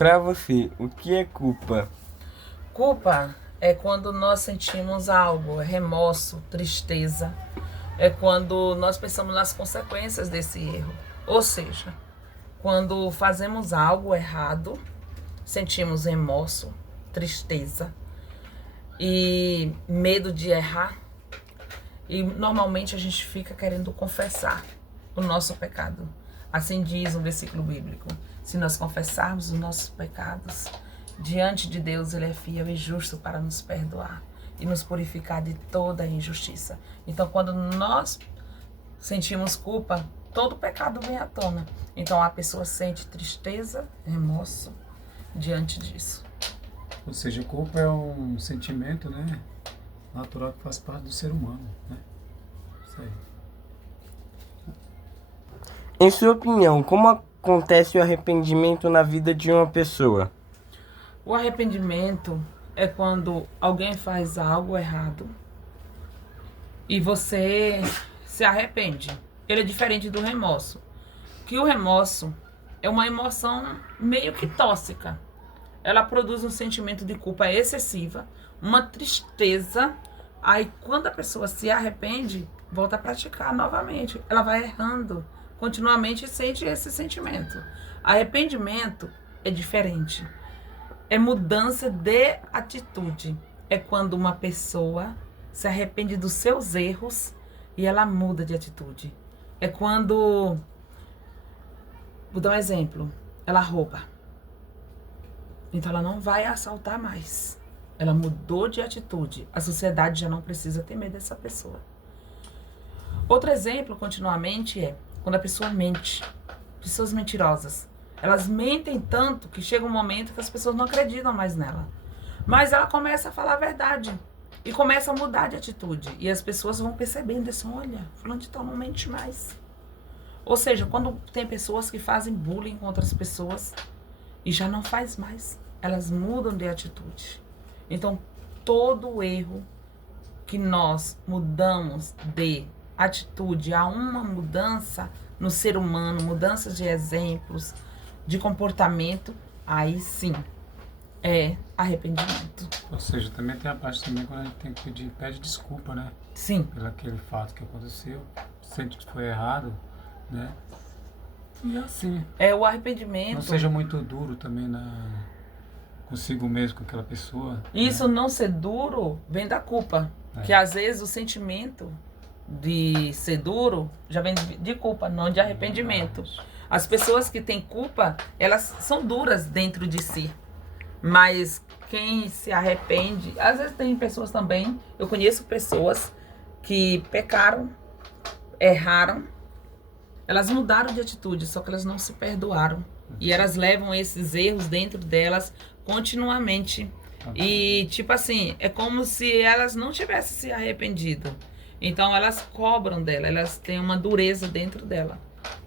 Para você, o que é culpa? Culpa é quando nós sentimos algo, remorso, tristeza. É quando nós pensamos nas consequências desse erro. Ou seja, quando fazemos algo errado, sentimos remorso, tristeza e medo de errar. E normalmente a gente fica querendo confessar o nosso pecado. Assim diz um versículo bíblico: se nós confessarmos os nossos pecados, diante de Deus Ele é fiel e justo para nos perdoar e nos purificar de toda a injustiça. Então, quando nós sentimos culpa, todo pecado vem à tona. Então, a pessoa sente tristeza, remorso diante disso. Ou seja, culpa é um sentimento, né, natural que faz parte do ser humano, né? Isso aí. Em sua opinião, como acontece o arrependimento na vida de uma pessoa? O arrependimento é quando alguém faz algo errado e você se arrepende. Ele é diferente do remorso. Que o remorso é uma emoção meio que tóxica. Ela produz um sentimento de culpa excessiva, uma tristeza. Aí quando a pessoa se arrepende, volta a praticar novamente. Ela vai errando continuamente e sente esse sentimento. Arrependimento é diferente. É mudança de atitude. É quando uma pessoa se arrepende dos seus erros e ela muda de atitude. É quando, vou dar um exemplo, ela rouba. Então ela não vai assaltar mais. Ela mudou de atitude. A sociedade já não precisa ter medo dessa pessoa. Outro exemplo, continuamente, é quando a pessoa mente. Pessoas mentirosas. Elas mentem tanto que chega um momento que as pessoas não acreditam mais nela. Mas ela começa a falar a verdade. E começa a mudar de atitude. E as pessoas vão percebendo isso. Olha, fulano de tal não mente mais. Ou seja, quando tem pessoas que fazem bullying com outras pessoas e já não faz mais, elas mudam de atitude. Então, todo erro que nós mudamos de atitude, há uma mudança no ser humano, mudanças de exemplos, de comportamento, aí sim é arrependimento. Ou seja, também tem a parte também quando a gente tem que pede desculpa, né? Sim. Pelo aquele fato que aconteceu, sente que foi errado, né? E assim. É o arrependimento. Não seja muito duro também consigo mesmo, com aquela pessoa. Isso, né? não ser duro vem da culpa. Que às vezes o sentimento de ser duro já vem de culpa, não de arrependimento. As pessoas que têm culpa, elas são duras dentro de si. Mas quem se arrepende, às vezes tem pessoas também, eu conheço pessoas que pecaram, erraram, elas mudaram de atitude, só que elas não se perdoaram. E elas levam esses erros dentro delas continuamente. E tipo assim, é como se elas não tivessem se arrependido. Então elas cobram dela, elas têm uma dureza dentro dela.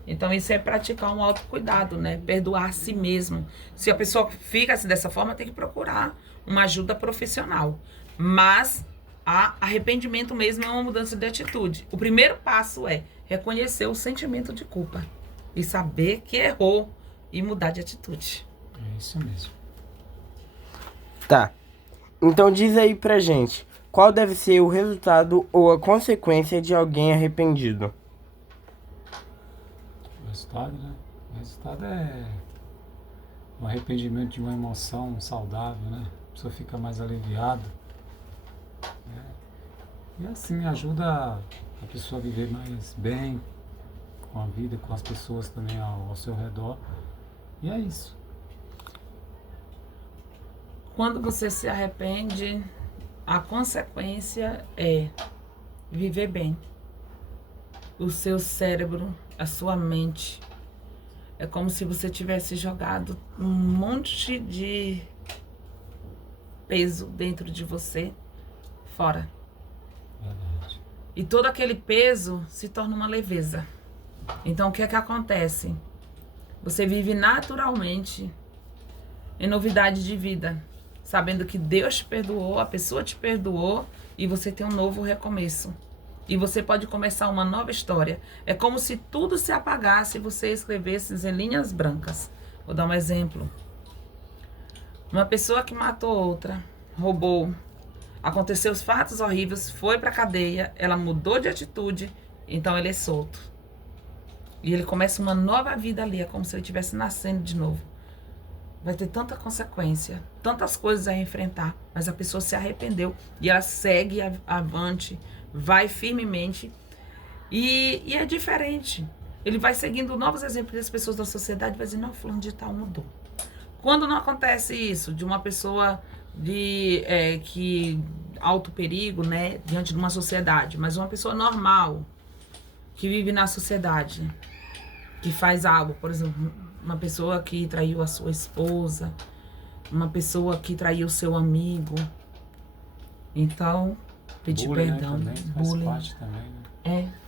Então isso é praticar um autocuidado, né? Perdoar a si mesmo. Se a pessoa fica assim dessa forma, tem que procurar uma ajuda profissional. Mas arrependimento mesmo é uma mudança de atitude. O primeiro passo é reconhecer o sentimento de culpa e saber que errou e mudar de atitude. É isso mesmo. Tá. Então diz aí pra gente, qual deve ser o resultado ou a consequência de alguém arrependido? O resultado, né? O resultado é o arrependimento de uma emoção saudável, né? A pessoa fica mais aliviada. Né? E assim ajuda a pessoa a viver mais bem com a vida, com as pessoas também ao seu redor. E é isso. Quando você se arrepende, a consequência é viver bem. O seu cérebro, a sua mente, é como se você tivesse jogado um monte de peso dentro de você fora. Verdade. E todo aquele peso se torna uma leveza. Então o que é que acontece? Você vive naturalmente em novidade de vida, sabendo que Deus te perdoou, a pessoa te perdoou e você tem um novo recomeço. E você pode começar uma nova história. É como se tudo se apagasse e você escrevesse em linhas brancas. Vou dar um exemplo. Uma pessoa que matou outra, roubou, aconteceu os fatos horríveis, foi pra cadeia, ela mudou de atitude, então ele é solto. E ele começa uma nova vida ali, é como se ele estivesse nascendo de novo. Vai ter tanta consequência, tantas coisas a enfrentar, mas a pessoa se arrependeu e ela segue avante, vai firmemente e é diferente. Ele vai seguindo novos exemplos das pessoas da sociedade, vai dizer, não, fulano de tal mudou. Quando não acontece isso, de uma pessoa que alto perigo, né, diante de uma sociedade, mas uma pessoa normal, que vive na sociedade, que faz algo, por exemplo, uma pessoa que traiu a sua esposa, uma pessoa que traiu o seu amigo, então, pedir Bullying, perdão, né, também faz bullying. parte também, né? É.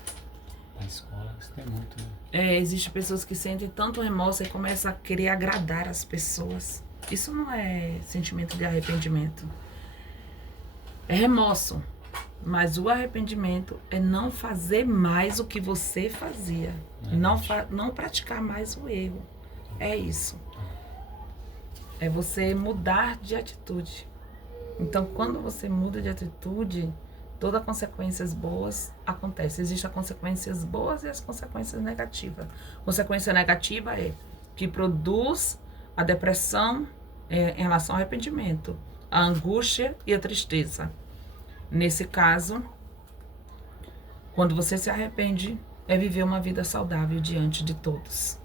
Na escola, isso tem muito, né? Existem pessoas que sentem tanto remorso e começam a querer agradar as pessoas. Isso não é sentimento de arrependimento. É remorso. Mas o arrependimento é não fazer mais o que você fazia. Não praticar mais o erro. É isso. É você mudar de atitude. Então, quando você muda de atitude, todas as consequências boas acontecem. Existem as consequências boas e as consequências negativas. Consequência negativa é que produz a depressão em relação ao arrependimento, a angústia e a tristeza. Nesse caso, quando você se arrepende, é viver uma vida saudável diante de todos.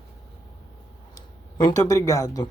Muito obrigado.